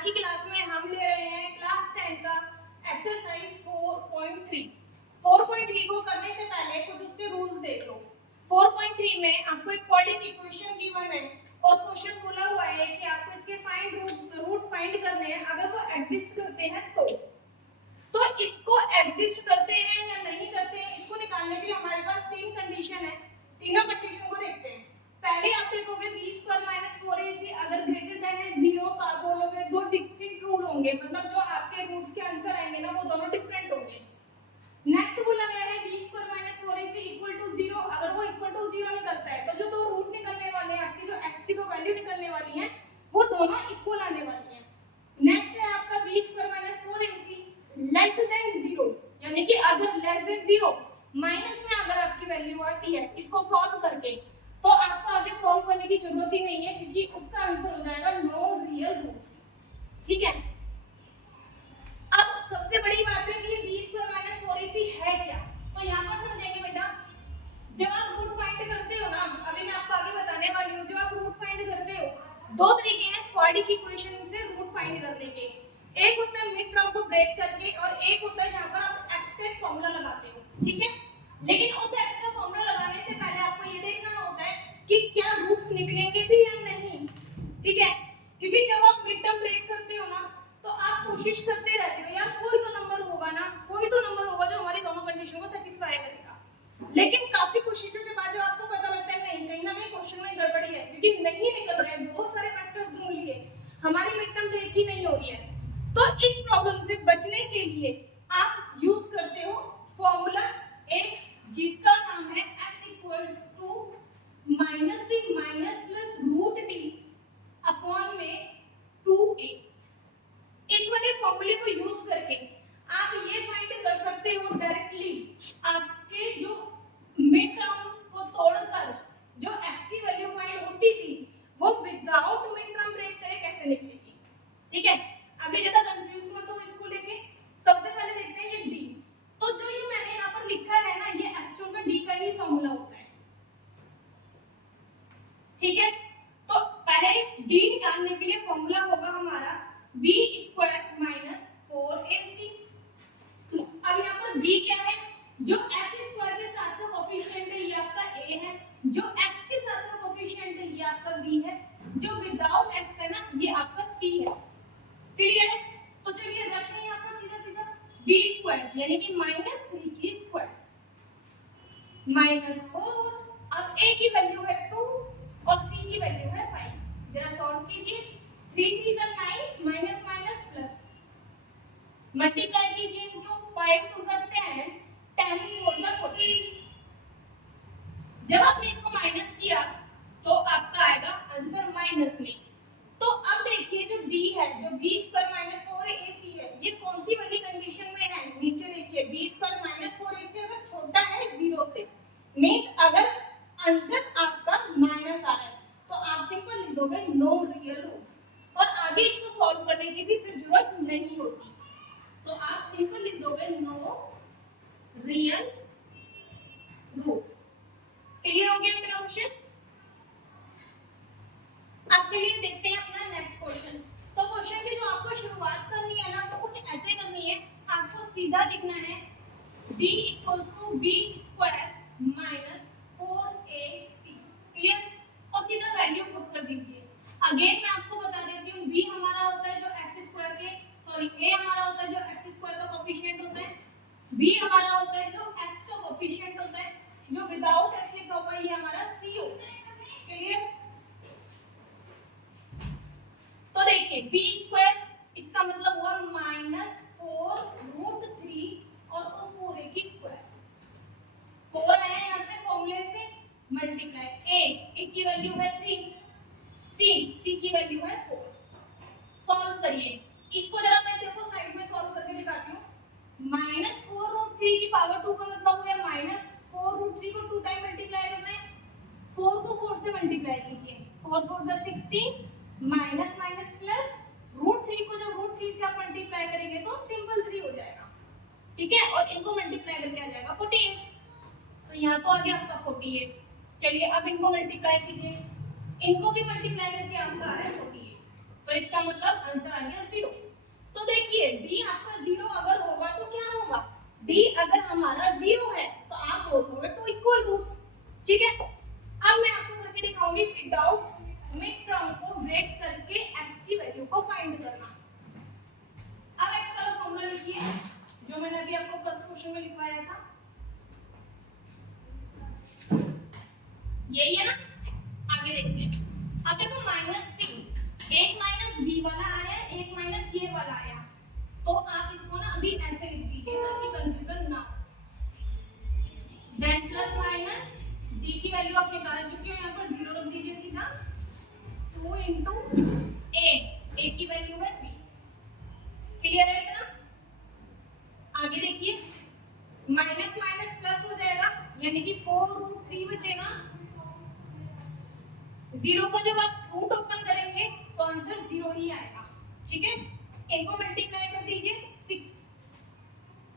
आज की क्लास में हम ले रहे हैं क्लास 10 का एक्सरसाइज 4.3। 4.3 को करने से पहले कुछ उसके रूल्स देख लो। 4.3 में आपको एक क्वाड्रेटिक इक्वेशन गिवन है और क्वेश्चन बोला हुआ है कि आपको इसके रूट फाइंड करने हैं अगर वो एग्जिस्ट करते हैं तो इसको एग्जिस्ट करते हैं या नहीं करते हैं, इसको निकालने के लिए हमारे पास तीन कंडीशन है। तीनों कंडीशन को देखते हैं। पहले आप देखोगे b² - 4ac अगर ग्रेटर देन है 0 तो आप बोलोगे दो डिस्टिंक्ट रूल होंगे, मतलब जो आपके रूट्स के आंसर आएंगे ना वो दोनों डिफरेंट होंगे। नेक्स्ट बोला गया है b² - 4ac = 0 अगर वो इक्वल टू 0 निकलता है तो जो दो रूट निकलने वाले हैं, आपकी जो x की दो वैल्यू निकलने वाली है वो दोनों इक्वल आने वाली है। नेक्स्ट है आपका b² - 4ac लेस देन 0, यानी कि अगर लेस देन 0 माइनस में अगर आपकी वैल्यू आती है इसको सॉल्व करके तो आपको आगे सॉल्व करने की जरूरत ही नहीं है क्योंकि उसका आंसर हो जाएगा नो रियल रूट्स। ठीक है, अब सबसे बड़ी बात है कि ये b² - 4ac है क्या, तो यहां पर समझेंगे बेटा। जब आप रूट फाइंड करते हो ना, अभी मैं आपको आगे बताने वाली हूं, जब आप रूट फाइंड करते हो दो तरीके हैं क्वाड्रेटिक इक्वेशन से रूट फाइंड करने के। एक होता है मिड टर्म को ब्रेक करके और एक होता है जहां पर आप x का एक फार्मूला लगाते हो। ठीक है, लेकिन उस x का फार्मूला लगाने से पहले आपको ये देखना होता है कि क्या रूट्स निकलेंगे भी या नहीं। ठीक है, क्योंकि जब आप मिड टर्म ब्रेक करते हो ना तो आप कोशिश करते रहते हो यार कोई तो नंबर होगा ना, कोई तो नंबर होगा जो हमारी दोनों कंडीशन को सेटिस्फाई करेगा। लेकिन काफी कोशिशों के बाद जब आपको पता लगता है नहीं कहीं ना कहीं क्वेश्चन में गड़बड़ी है क्योंकि नहीं निकल रहे हैं, बहुत सारे फैक्टर्स ढूंढ लिए, हमारी मिड टर्म ब्रेक ही नहीं हो रही है, तो इस प्रॉब्लम से बचने के लिए आप यूज करते हो फॉर्मूला एक जिसका नाम है x = -b - +√t अपॉन में 2a। इस वाले फॉर्मूले को यूज करके आप ये फाइंड कर सकते हो डायरेक्टली आपके जो मिड टर्म को तोड़कर जो x की वैल्यू फाइंड होती थी वो विदाउट मिड टर्म ब्रेक करे कैसे निकलेगी। ठीक है, अभी ज्यादा कंफ्यूज मत हो इसको लेके। सबसे पहले देखते हैं ये d, तो जो ये मैंने यहाँ पर लिखा है ना ये एक्चुअल में d का ही फॉर्मूला होता है। ठीक है, तो पहले d निकालने के लिए फॉर्मूला होगा हमारा b² - 4ac। अब यहाँ पर b क्या है, जो x² के साथ का कोफिशिएंट है ये आपका a है, जो x के साथ का कोफिशिएंट है ये आपका b है, जो विदाउट x है ना ये आपका c है। क्लियर है, तो चलिए रखते हैं यहाँ पर सीधा सीधा b² यानी कि -3 की स्क्वायर -4। अब a की वैल्यू है 2 और c की वैल्यू है 5। जरा सॉल्व कीजिए, 3 3 9 माइनस माइनस प्लस मल्टीप्लाई कीजिए इनको, 5 2 10 10 4 14। जब आपने इसको माइनस किया तो आपका आएगा आंसर माइनस में। तो अब देखिए जो d है, जो b² - 4ac है, ये कौन सी वाली कंडीशन में है, नीचे देखिए b² - 4ac अगर छोटा है 0 से, मींस अगर आंसर आपका माइनस आ रहा है तो आप सिंपल लिख दोगे नो रियल रूट्स और आगे इसको सॉल्व करने की भी फिर जरूरत नहीं होती, तो आप सिंपल लिख दोगे नो रियल रूट्स। क्लियर हो गया मेरा क्वेश्चन। अब चलिए देखते हैं अपना नेक्स्ट क्वेश्चन। तो क्वेश्चन की जो आपको शुरुआत करनी है ना वो कुछ ऐसे करनी है, आपको सीधा लिखना है d = b² - 4ac। क्लियर, और सीधा वैल्यू पुट कर दीजिए। अगेन मैं आपको बता देती हूँ b हमारा होता है जो x² के a हमारा होता है जो x² का कोफिशिएंट होता है, b हमारा होता है जो x का कोफिशिएंट होता है, जो विदाउट x लिखा हुआ है ये हमारा c होता है। क्लियर, तो देखिए b² इसका मतलब हुआ -4√3 और उस पूरे की स्क्वायर। 4 आया यहाँ से फॉर्मूले से, मल्टीप्लाई a की वैल्यू है 3, c की वैल्यू है 4। सॉल्व करिए इसको, जरा मैं देखो साइड में सॉल्व करके दिखाती हूँ। -4√3 की पावर 2 का मतलब हो गया -4√3 को 2 टाइम मल्टीप्लाई करना है, 4 को 4 से मल्टीप्लाई कीजिए, 4 4 16 माइनस माइनस प्लस √3 को जब √3 से आप मल्टीप्लाई करेंगे तो सिंपल 3 हो जाएगा। ठीक है, और इनको मल्टीप्लाई करके आ जाएगा 48, तो यहाँ तो आ गया आपका 48। चलिए अब इनको मल्टीप्लाई कीजिए, इनको भी मल्टीप्लाई करके आपका आ रहा है 48, तो इसका मतलब आंसर आ गया 0। तो देखिए d आपका 0 अगर होगा तो क्या होगा, d अगर हमारा 0 है तो आप बोलोगे टू इक्वल रूट्स। ठीक है, अब मैं आपको करके दिखाऊंगी विदाउट मिड टर्म को ब्रेक करके x की वैल्यू को फाइंड करना। अब x वाला फॉर्मूला लिखिए जो मैंने अभी आपको फर्स्ट क्वेश्चन में लिखवाया था, यही है ना। आगे देखते हैं। अब देखो माइनस b, एक माइनस b वाला आया, एक माइनस ये वाला आया, तो आप इसको ना अभी ऐसे लिख दीजिए ताकि कंफ्यूजन ना हो। देन प्लस माइनस d की वैल्यू आप निकाल चुके हो, यहाँ पर 0 रख दीजिए सीधा। 2 into a की वैल्यू है 3। क्लियर है ना। आगे देखिए, माइनस माइनस प्लस हो जाएगा यानी कि 4√3 बचेगा। 0 को जब आप रूट ओपन करेंगे तो आंसर 0 ही आएगा। ठीक है, इनको मल्टीप्लाई कर दीजिए 6।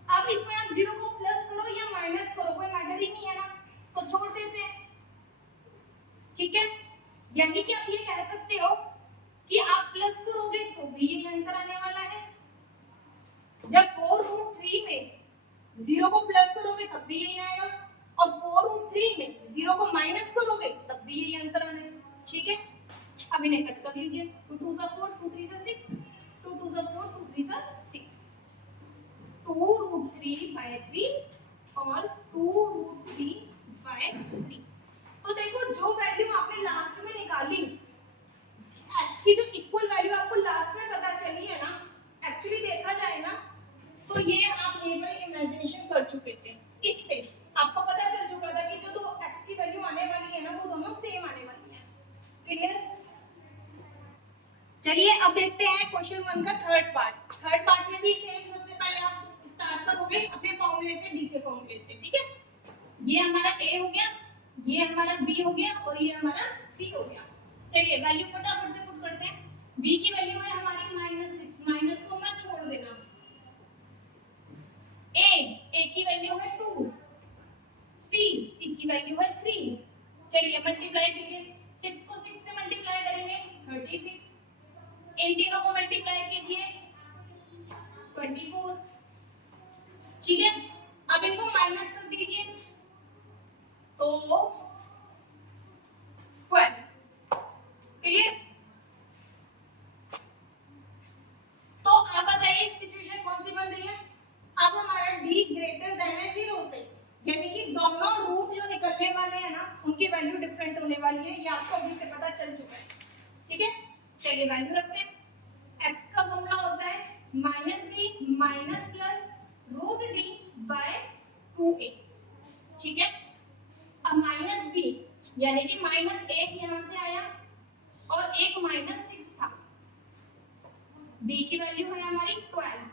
अब इसमें आप 0 को प्लस करो या माइनस करो कोई मैटर ही नहीं है ना, तो छोड़ देते हैं। ठीक है, यानी कि आप ये कह सकते हो कि आप प्लस करोगे तो भी यही आंसर आने वाला है। जब 4√3 में 0 को प्लस करोगे तब भी यही आएगा, और 4√3 में 0 को माइनस करोगे तब भी यही आंसर आएगा। ठीक है, अब इन्हें कट कर लीजिए। 2 2 4, 2 3 6, 2 2 4, 2 3 6, 2√3/3 और 2√3/3। तो देखो जो वैल्यू आपने लास्ट में निकाली, x की जो इक्वल वैल्यू आपको लास्ट में पता चली है ना, एक्चुअली देखा जाए ना तो ये आप यहीं पर इमेजिनेशन कर चुके थे। इससे आपको पता चल चुका था कि जो दो x की वैल्यू आने वाली है ना वो दोनों सेम आने वाली है। क्लियर। चलिए अब देखते हैं क्वेश्चन 1 का थर्ड पार्ट। थर्ड पार्ट में भी सेम, सबसे पहले आप स्टार्ट करोगे अपने फॉर्मूले से, डी के फॉर्मूले से। ठीक है, ये हमारा a हो गया, ये हमारा b हो गया और ये हमारा c हो गया। चलिए वैल्यू फटाफट से पुट करते हैं। b की वैल्यू है हमारी -6, माइनस को मत छोड़ देना। a की वैल्यू है 2, c की वैल्यू है 3। चलिए मल्टीप्लाई कीजिए, 6 को 6 से मल्टीप्लाई करेंगे 36, इन तीनों को मल्टीप्लाई कीजिए 24। ठीक है, अब इनको माइनस कर दीजिए तो 12। क्लियर। तो आप बताइए सिचुएशन कौन सी बन रही है। अब हमारा d ग्रेटर देन है 0 से, यानी कि दोनों रूट जो निकलने वाले हैं ना उनकी वैल्यू डिफरेंट होने वाली है, ये आपको अभी से पता चल चुका है। ठीक है, चलिए वैल्यू रखते हैं। x का फॉर्मूला होता है -b माइनस प्लस √d/2a। ठीक है, अब -b यानी कि -1 यहां से आया और एक -6 था। b की वैल्यू है हमारी 12,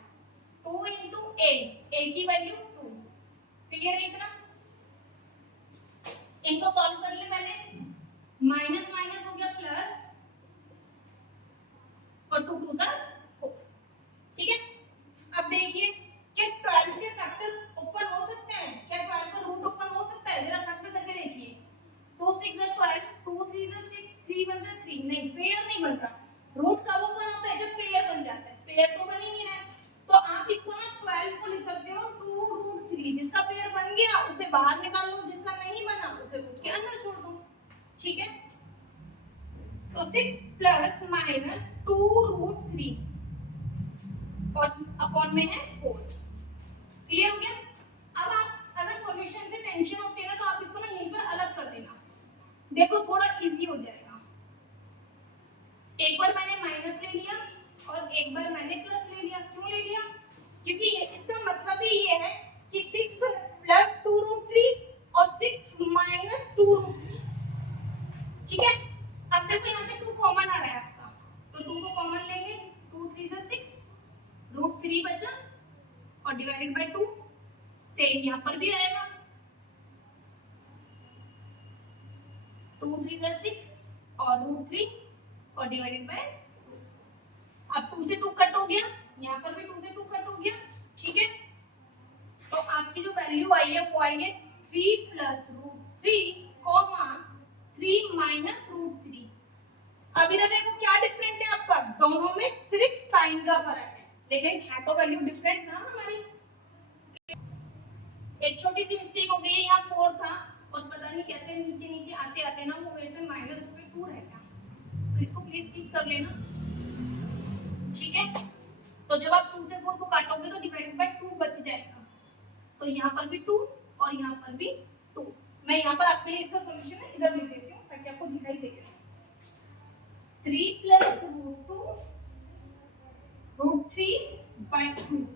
2 into a की वैल्यू 2। क्लियर है इतना। इनको सॉल्व कर ले पहले, माइनस माइनस हो गया प्लस और 2 2 4। ठीक है, अब देखिए क्या 12 के फैक्टर ओपन हो सकते हैं, क्या 12 का रूट ओपन हो सकता है, जरा फैक्टर करके देखिए। 2 6 12, 2 3 6, 3 1 3। नहीं, पेयर नहीं बनता। रूट कब ओपन होता है, जब पेयर बन जाता है। पेयर तो बन ही नहीं रहा है, तो आप इसको ना 12 को लिख सकते हो 2√3। जिसका पेयर बन गया उसे बाहर निकाल लो, जिसका नहीं बना उसे रूट के अंदर छोड़ दो। ठीक है, तो 6 प्लस माइनस 2√3 और अपॉन में है 4। क्लियर हो गया। अब आप अगर सॉल्यूशन से टेंशन होती है ना तो आप इसको ना यहीं पर अलग कर देना, देखो थोड़ा इजी हो जाएगा। एक बार मैंने माइनस ले लिया और एक बार मैंने प्लस ले लिया। क्यों ले लिया, क्योंकि इसका मतलब ही ये है कि 6 प्लस 2√3 और 6 माइनस 2√3। ठीक है, अब देखो यहाँ से 2 कॉमन आ रहा है आपका, तो 2 को कॉमन लेंगे, 2 3 6, √3 बचा और डिवाइडेड बाय 2। सेम यहाँ पर भी आएगा, 2 3 6 और √3 और डिवाइडेड बाय 2। अब 2 से 2 कट हो गया, यहाँ पर भी 2 से 2 कट हो गया। ठीक है, तो आपकी जो वैल्यू आई है वो आई है 3 प्लस √3 3 माइनस √3। अब इधर देखो क्या डिफरेंट है आपका, दोनों में सिर्फ साइन का फर्क है, लेकिन है तो वैल्यू डिफरेंट ना हमारी। एक छोटी सी मिस्टेक हो गई है, यहाँ 4 था और पता नहीं कैसे नीचे नीचे आते आते ना वो मेरे से -2 रह गया, तो इसको प्लीज ठीक कर लेना, ठीक है। तो जब आप 2 से 4 को काटोगे तो डिवाइडेड बाय 2 बच जाएगा, तो यहाँ पर भी 2 और यहाँ पर भी 2। मैं यहाँ पर आपके लिए इसका सॉल्यूशन है इधर लिख देती हूँ ताकि आपको दिखाई दे जाए। 3 + √2 √3/2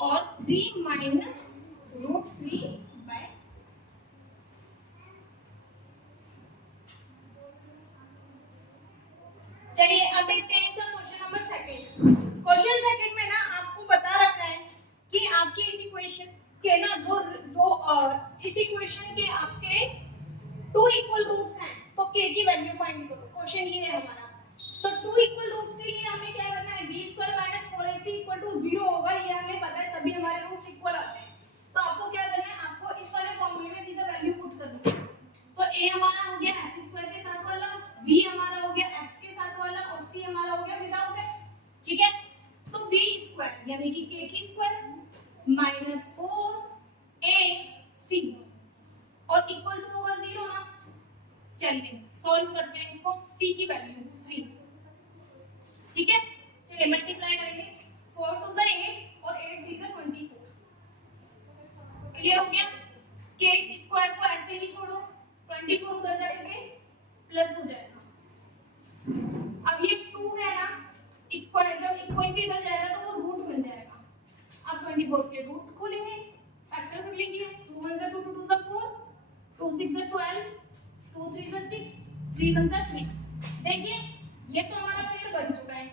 और 3 - √3/। चलिए अब देखते हैं इसका question number second. Question second में ना आपको बता रखा है कि आपके इस इक्वेशन के ना इस इक्वेशन के आपके 2 इक्वल रूट्स हैं, तो k की वैल्यू फाइंड करो। क्वेश्चन ये है हमारा, तो 2 इक्वल रूट के लिए हमें क्या करना है, b² - 4ac = 0 होगा, ये हमें पता है, तभी हमारे रूट्स इक्वल आते हैं। तो आपको क्या करना है, आपको इस वाले फॉर्मूले में सीधा वैल्यू पुट करनी है। तो a हमारा हो गया x² के साथ वाला, b हमारा हो गया x के साथ वाला और c हमारा हो गया विदाउट x, ठीक है। तो b² यानी कि k की स्क्वायर -4ac और इक्वल टू होगा 0 ना। चलिए सॉल्व करते हैं इसको, c की वैल्यू 3, ठीक है। चलिए मल्टीप्लाई करेंगे, 4 × 2 = 8 और 8 × 3 = 24। क्लियर हो गया। k स्क्वायर को ऐसे ही छोड़ो, 24 उधर जाके प्लस हो जाएगा। अब ये 2 है ना, स्क्वायर जब इक्वल के इधर जाएगा तो वो रूट बन जाएगा। अब 24 के रूट खोलेंगे, फैक्टर कर लीजिए, 2 × 1 = 2, 2 × 2 = 4, 2 × 6 = 12, 2 × 3 = 6, 3 × 1 = 3। देखिए ये तो हमारा पेयर बन चुका है,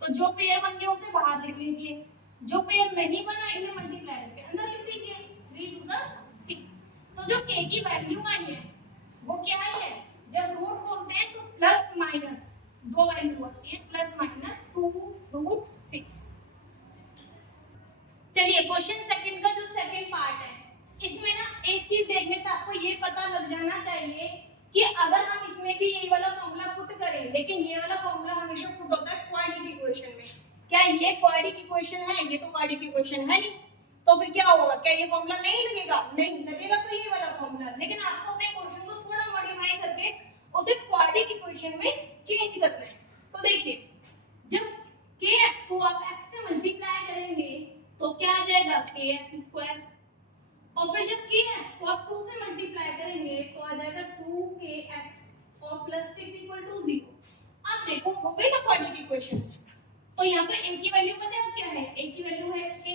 तो जो पेयर बन गया उसे बाहर लिख लीजिए, जो पेयर नहीं बना इन्हें मल्टीप्लाई करके अंदर लिख दीजिए, 3 × 2 = 6। तो जो k की वैल्यू आई है वो क्या है, जब रूट खोलते हैं तो प्लस माइनस दो वैल्यू होती है, +-2√6। चलिए क्वेश्चन सेकंड का जो सेकंड पार्ट है, इसमें ना एक चीज देखने से आपको ये पता लग जाना चाहिए कि अगर हम इसमें भी ये वाला फॉर्मूला पुट करें, लेकिन ये वाला फॉर्मूला हमेशा पुट होता है क्वाड्रेटिक इक्वेशन में। क्या ये क्वाड्रेटिक इक्वेशन है, ये तो क्वाड्रेटिक इक्वेशन है नहीं, तो फिर क्या होगा, क्या ये फॉर्मूला नहीं लगेगा, नहीं लगेगा तो ये वाला फॉर्मूला। लेकिन आपको अपने क्वेश्चन को थोड़ा मॉडिफाई करके उसे क्वाड्रेटिक इक्वेशन में चेंज करना है। तो देखिए जब kx को आप x से मल्टीप्लाई करेंगे तो क्या आ जाएगा, kx², और फिर जब kx को आप 2 से मल्टीप्लाई करेंगे तो आ जाएगा 2kx और +6 = 0। आप देखो हो गई ना क्वाड्रेटिक इक्वेशन। तो यहाँ पे a की वैल्यू पता है क्या है, a की वैल्यू है k,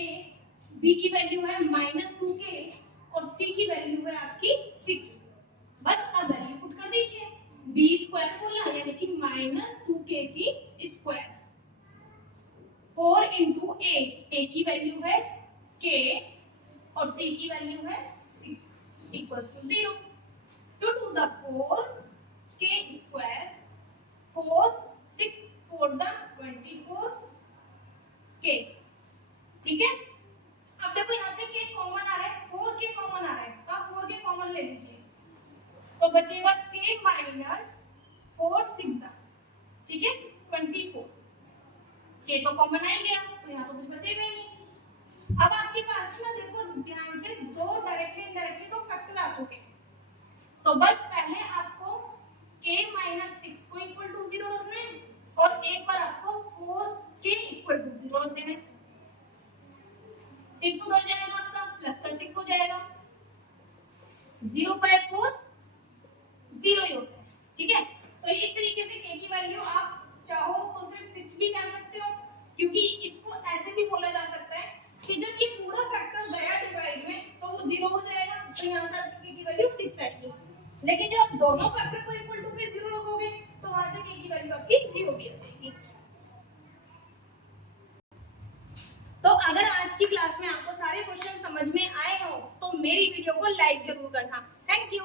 b की वैल्यू है -2k और c की वैल्यू है आपकी 6। बस अब वैल्यू पुट कर दीजिए, b² बोला यानी कि -2k की स्क्वायर, 4 × a की वैल्यू है k और c की वैल्यू है 6 = 0। 2 × 2 = 4, k² 4, 6 4 = 24 k, ठीक है। अब देखो यहाँ से k कॉमन आ रहा है, 4k कॉमन आ रहा है, तो 4k कॉमन ले लीजिए, तो बचेगा k - 4 6, ठीक है 24। k तो कॉमन आ ही गया, तो यहाँ तो कुछ बचेगा ही नहीं। अब आपके पास ना देखो ध्यान से, दो डायरेक्टली इनडायरेक्टली तो फैक्टर आ चुके हैं, तो बस पहले आपको k - 6 को = 0 रखना है और एक बार आपको 4k = 0 रख देना है। 6 उधर जाएगा आपका, प्लस का 6 हो जाएगा, 0/4 0 ही होता है, ठीक है। तो इस तरीके से k की वैल्यू आप चाहो तो सिर्फ 6 भी कह सकते हो, क्योंकि इसको ऐसे भी बोला जा सकता है कि जब ये पूरा फैक्टर गया डिवाइड में तो वो 0 हो जाएगा, तो यहाँ से आपकी k की वैल्यू 6 आएगी। लेकिन जब आप दोनों फैक्टर को इक्वल टू के 0 रखोगे तो वहां से k की वैल्यू आपकी 0 भी आ जाएगी। तो अगर आज की क्लास में आपको सारे क्वेश्चन समझ में आए हो तो मेरी वीडियो को लाइक जरूर करना। Thank you.